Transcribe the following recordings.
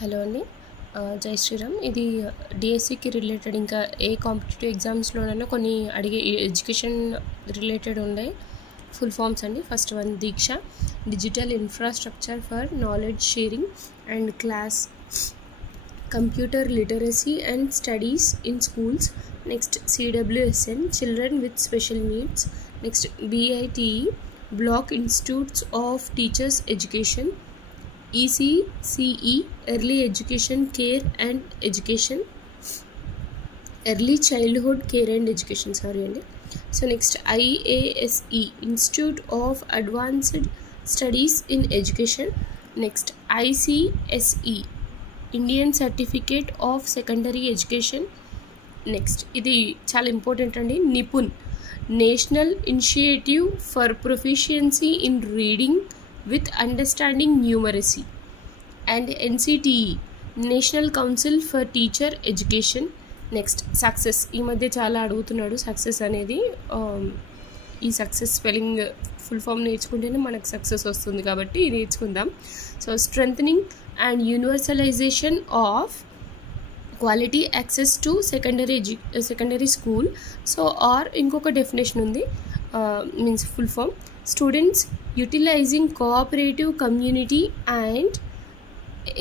Hello అండి. జై శ్రీరామ్. ఇది డిఎస్సికి రిలేటెడ్ ఇంకా ఏ కాంపిటేటివ్ ఎగ్జామ్స్లోనైనా కొన్ని అడిగే ఎడ్యుకేషన్ రిలేటెడ్ ఉండే ఫుల్ ఫామ్స్ అండి. First one Diksha, digital infrastructure for knowledge sharing and class computer literacy and studies in schools. Next CWSN, children with special needs. Next BITE, block institutes of teachers education. ECCE, early education care and education, early childhood care and education, sorry andi. So next IASE, Institute of Advanced Studies in Education. Next ICSE, Indian Certificate of Secondary Education. Next ఇది చాలా important అండి, NIPUN, national initiative for proficiency in reading with understanding numeracy. And NCTE, National Council for Teacher Education. Next success, ఈ మధ్య చాలా అడుగుతున్నాడు success అనేది. ఈ success spelling full form నేర్చుకుంటేనే మనకు సక్సెస్ వస్తుంది కాబట్టి నేర్చుకుందాం. So strengthening and universalisation of quality access to secondary school. So or ఇంకొక డెఫినేషన్ ఉంది, means full form students utilizing cooperative community and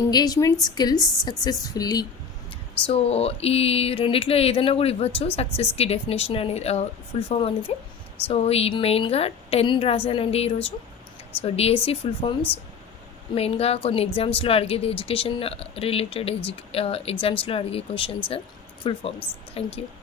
engagement skills successfully. So ఈ రెండిట్లో ఏదైనా కూడా ఇవ్వచ్చు సక్సెస్కి డెఫినేషన్ అనేది, ఫుల్ ఫామ్ అనేది. సో ఈ మెయిన్గా 10 రాశానండి ఈరోజు. సో డిఎస్సి ఫుల్ ఫామ్స్ మెయిన్గా కొన్ని ఎగ్జామ్స్లో అడిగేది, ఎడ్యుకేషన్ రిలేటెడ్ ఎగ్జామ్స్లో అడిగే questions full forms. Thank you.